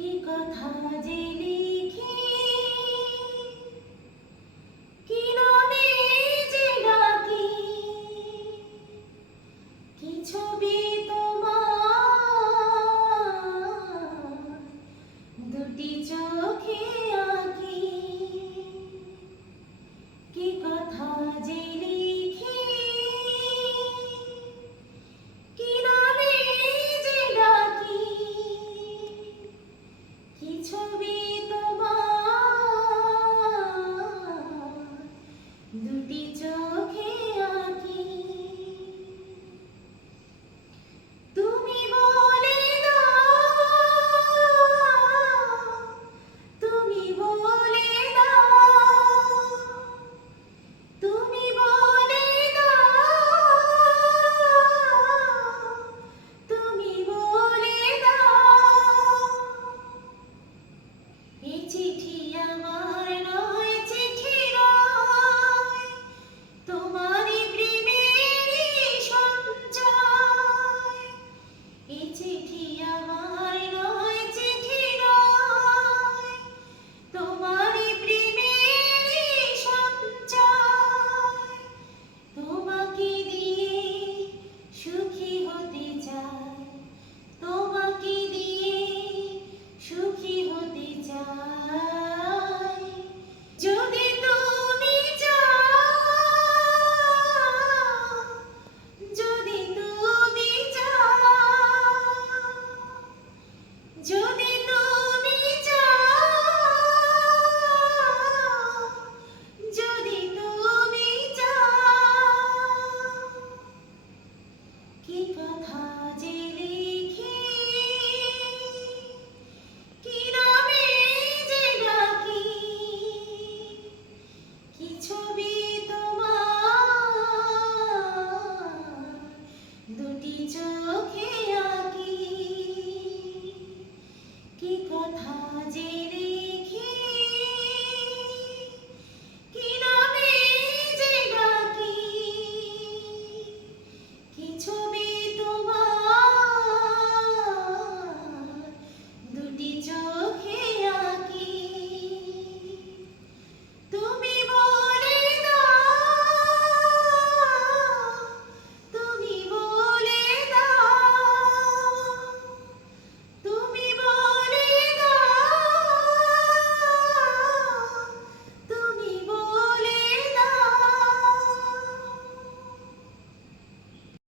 কি কথা জেলি দুটি চোখে okay.